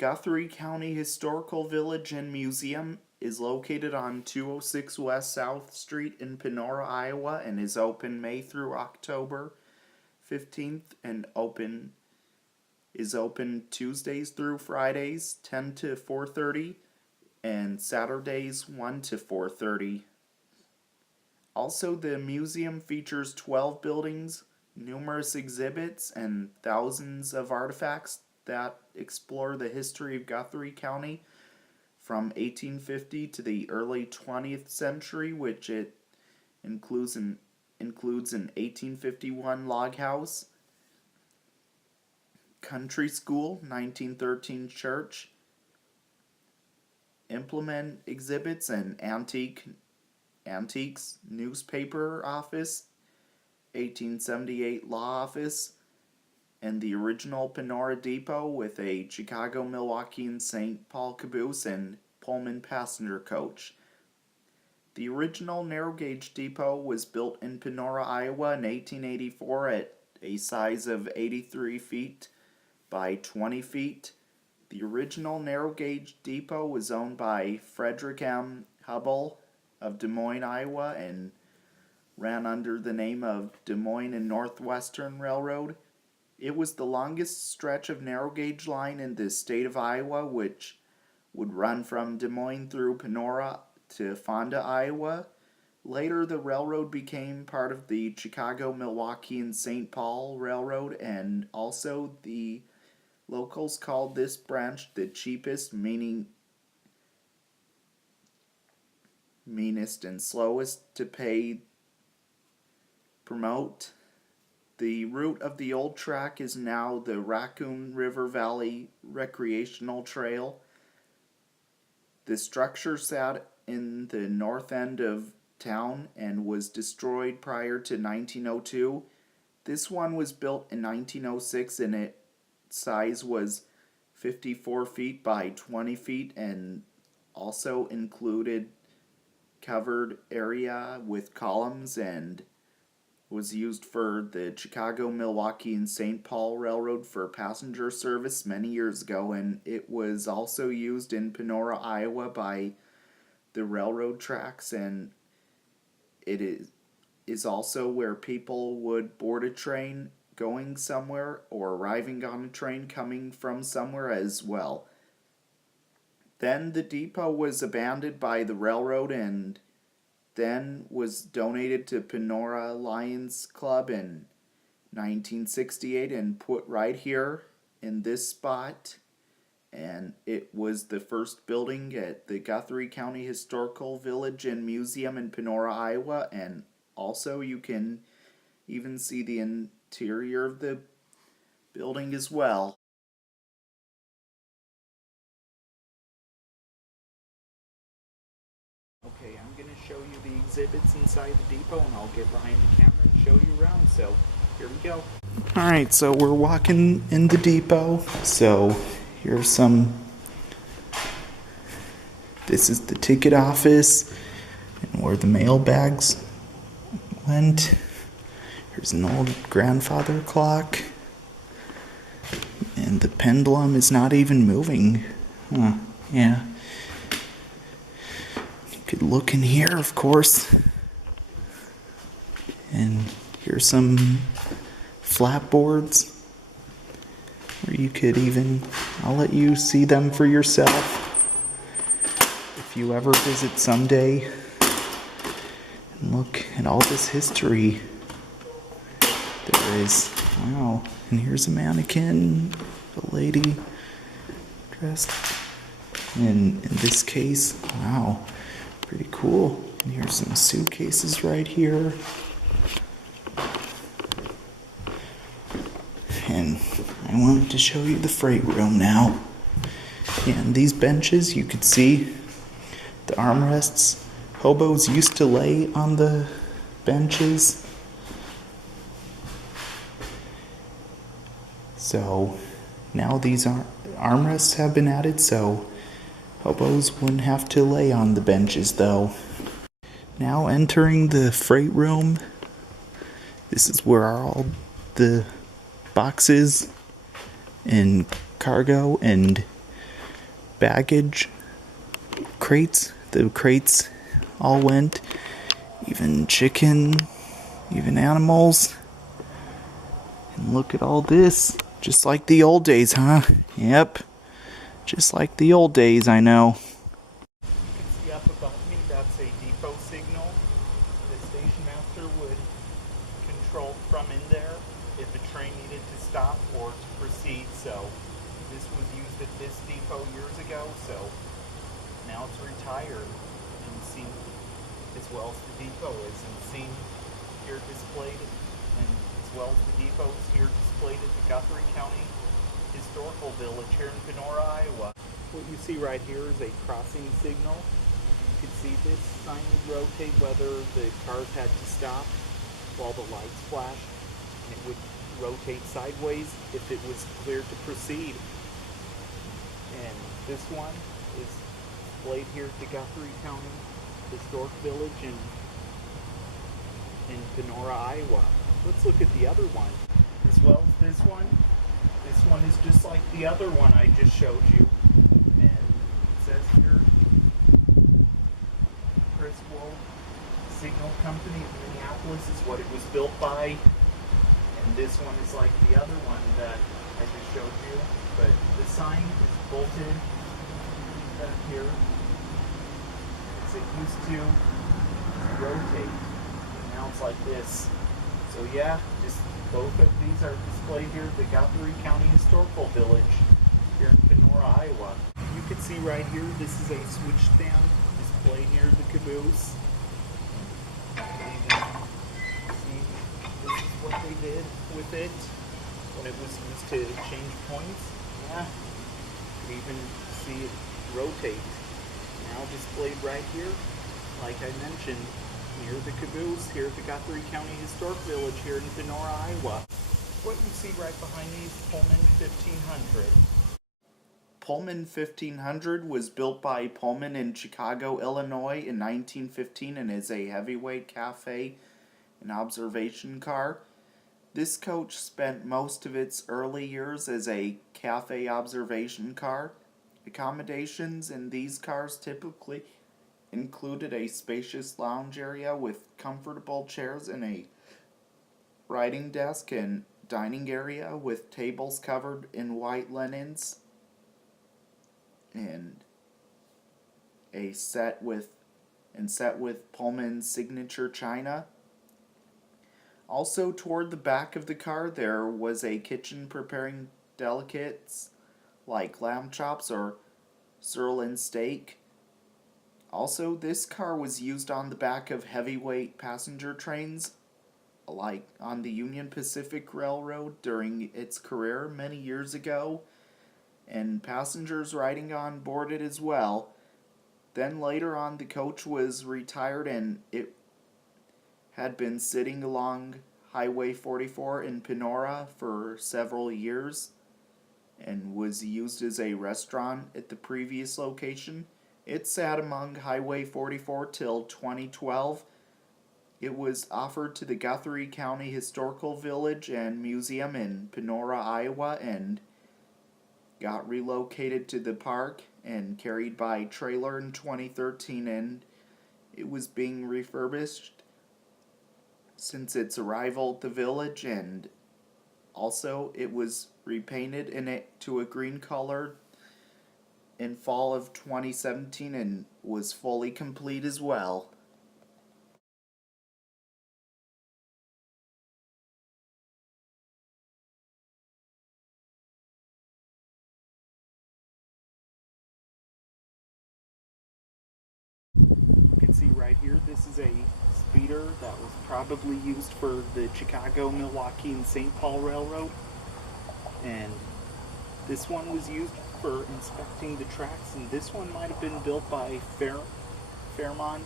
Guthrie County Historical Village and Museum is located on 206 West South Street in Panora, Iowa, and is open May through October 15th and open Tuesdays through Fridays 10 to 4:30 and Saturdays 1 to 4:30. Also, the museum features 12 buildings, numerous exhibits, and thousands of artifacts that explore the history of Guthrie County from 1850 to the early 20th century, which it includes an 1851 log house, country school, 1913 church, implement exhibits, and antiques newspaper office, 1878 law office, and the original Panora Depot with a Chicago, Milwaukee, and St. Paul caboose and Pullman passenger coach. The original narrow gauge depot was built in Panora, Iowa in 1884 at a size of 83 feet by 20 feet. The original narrow gauge depot was owned by Frederick M. Hubble of Des Moines, Iowa, and ran under the name of Des Moines and Northwestern Railroad. It was the longest stretch of narrow gauge line in the state of Iowa, which would run from Des Moines through Panora to Fonda, Iowa. Later, the railroad became part of the Chicago, Milwaukee, and St. Paul Railroad, and also the locals called this branch the cheapest, meanest, and slowest to promote. The route of the old track is now the Raccoon River Valley Recreational Trail. The structure sat in the north end of town and was destroyed prior to 1902. This one was built in 1906 and its size was 54 feet by 20 feet and also included covered area with columns and was used for the Chicago, Milwaukee, and St. Paul Railroad for passenger service many years ago, and it was also used in Panora, Iowa by the railroad tracks, and it is also where people would board a train going somewhere or arriving on a train coming from somewhere as well. Then the depot was abandoned by the railroad and then was donated to Panora Lions Club in 1968 and put right here in this spot. And it was the first building at the Guthrie County Historical Village and Museum in Panora, Iowa. And also you can even see the interior of the building as well. Okay, I'm going to show you the exhibits inside the depot, and I'll get behind the camera and show you around, so here we go. Alright, so we're walking in the depot, so here's this is the ticket office, and where the mail bags went. Here's an old grandfather clock, and the pendulum is not even moving. Yeah. Could look in here, of course. And here's some flatboards where you could I'll let you see them for yourself if you ever visit someday and look at all this history there is. Wow. And here's a mannequin, a lady dressed in this case. Wow. Pretty cool. And here's some suitcases right here. And I wanted to show you the freight room now. And these benches, you could see the armrests. Hobos used to lay on the benches. So now these armrests have been added, so hobos wouldn't have to lay on the benches, though. Now entering the freight room. This is where all the boxes and cargo and baggage crates. The crates all went. Even chicken, even animals. And look at all this. Just like the old days, huh? Yep. Just like the old days, I know. You can see up above me, that's a depot signal. The station master would control from in there if a train needed to stop or to proceed. So this was used at this depot years ago, so now it's retired and seen as well as the depot is, and seen here displayed, and as well as the depot is here displayed at the Guthrie County Historical Village here in Panora, Iowa. What you see right here is a crossing signal. You can see this sign would rotate whether the cars had to stop while the lights flashed, and it would rotate sideways if it was clear to proceed. And this one is displayed here at the Guthrie County Historic Village in Panora, Iowa. Let's look at the other one. As well as this one. This one is just like the other one I just showed you. And it says here, Chris Wolf Signal Company of Minneapolis is what it was built by. And this one is like the other one that I just showed you. But the sign is bolted back here. It used to rotate, and now it's like this. So yeah, just both of these are displayed here at the Guthrie County Historical Village here in Panora, Iowa. You can see right here, this is a switch stand displayed near the caboose. See, this is what they did with it when it was used to change points. Yeah, you can even see it rotate. Now displayed right here, like I mentioned, near the caboose here at the Guthrie County Historic Village here in Panora, Iowa. What you see right behind me is Pullman 1500. Pullman 1500 was built by Pullman in Chicago, Illinois in 1915 and is a heavyweight cafe and observation car. This coach spent most of its early years as a cafe observation car. Accommodations in these cars typically included a spacious lounge area with comfortable chairs and a writing desk and dining area with tables covered in white linens and set with Pullman's signature china. Also toward the back of the car there was a kitchen preparing delicates like lamb chops or sirloin steak. Also, this car was used on the back of heavyweight passenger trains, like on the Union Pacific Railroad during its career many years ago, and passengers riding on board it as well. Then later on, the coach was retired and it had been sitting along Highway 44 in Panora for several years, and was used as a restaurant at the previous location. It sat among Highway 44 till 2012. It was offered to the Guthrie County Historical Village and Museum in Panora, Iowa, and got relocated to the park and carried by trailer in 2013, and it was being refurbished since its arrival at the village, and also it was repainted to a green color in fall of 2017 and was fully complete as well. You can see right here, this is a speeder that was probably used for the Chicago, Milwaukee, and St. Paul Railroad. And this one was used for inspecting the tracks, and this one might have been built by Fairmont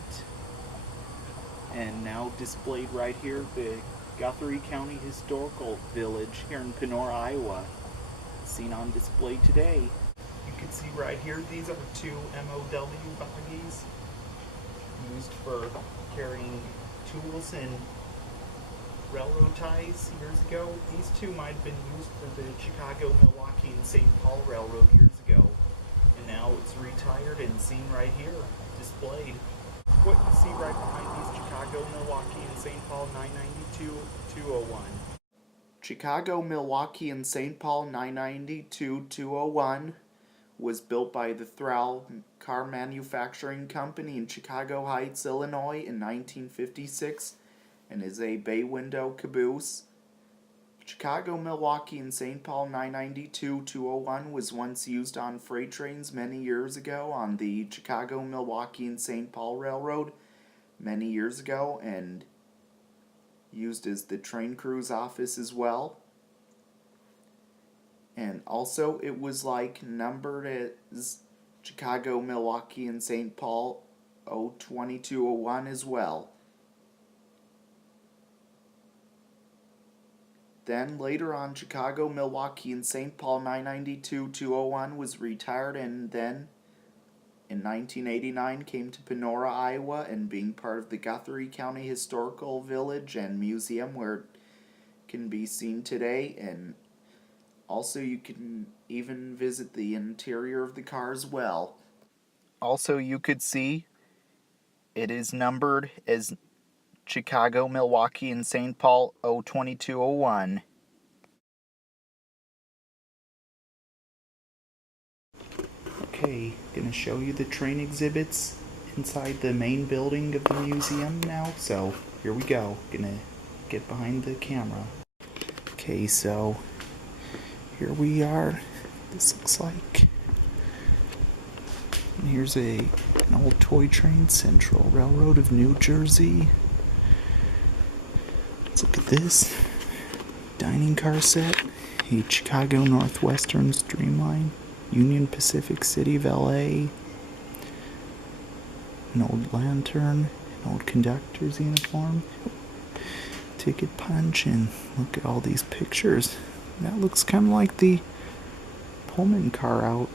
and now displayed right here, the Guthrie County Historical Village here in Panora, Iowa, seen on display today. You can see right here, these are two MOW buggies used for carrying tools and railroad ties years ago. These two might have been used for the Chicago, Milwaukee, and St. Paul Railroad years ago, and now it's retired and seen right here, displayed. What you see right behind these Chicago, Milwaukee, and St. Paul 992-201. Chicago, Milwaukee, and St. Paul 992-201 was built by the Thrall Car Manufacturing Company in Chicago Heights, Illinois in 1956 and is a bay window caboose. Chicago, Milwaukee, and St. Paul 992-201 was once used on freight trains many years ago on the Chicago, Milwaukee, and St. Paul Railroad many years ago, and used as the train crew's office as well. And also it was numbered as Chicago, Milwaukee, and St. Paul 02201 as well. Then later on, Chicago, Milwaukee, and St. Paul 992-201 was retired, and then in 1989 came to Panora, Iowa, and being part of the Guthrie County Historical Village and Museum, where it can be seen today. And also you can even visit the interior of the car as well. Also, you could see it is numbered as Chicago, Milwaukee, and St. Paul 02201. Okay, gonna show you the train exhibits inside the main building of the museum now. So here we go. Gonna get behind the camera. Okay, so here we are. This looks like. And here's an old toy train, Central Railroad of New Jersey. Let's look at this. Dining car set. A Chicago Northwestern Streamline. Union Pacific City of LA. An old lantern. An old conductor's uniform. Ticket punch. And look at all these pictures. That looks kind of like the Pullman car out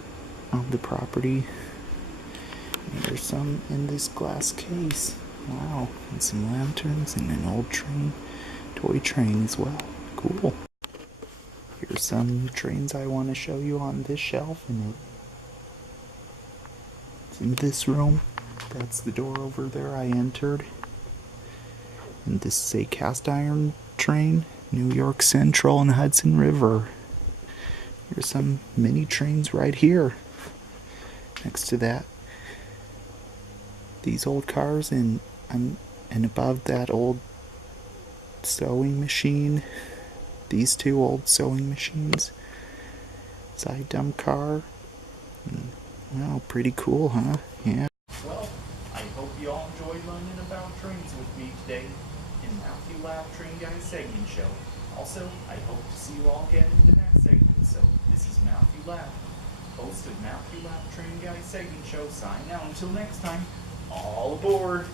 on the property. And there's some in this glass case. Wow. And some lanterns and an old train. Toy train as well. Cool. Here's some trains I want to show you on this shelf, and it's in this room. That's the door over there I entered. And this is a cast iron train, New York Central and Hudson River. Here's some mini trains right here. Next to that, these old cars, and above that old sewing machine, these two old sewing machines, side dump car. Wow, pretty cool, huh? Yeah. Well, I hope you all enjoyed learning about trains with me today in Matthew Lab Train Guy segment show. Also, I hope to see you all again in the next segment. So this is Matthew Lab, host of Matthew Lab Train Guy segment show, signing out until next time. All aboard!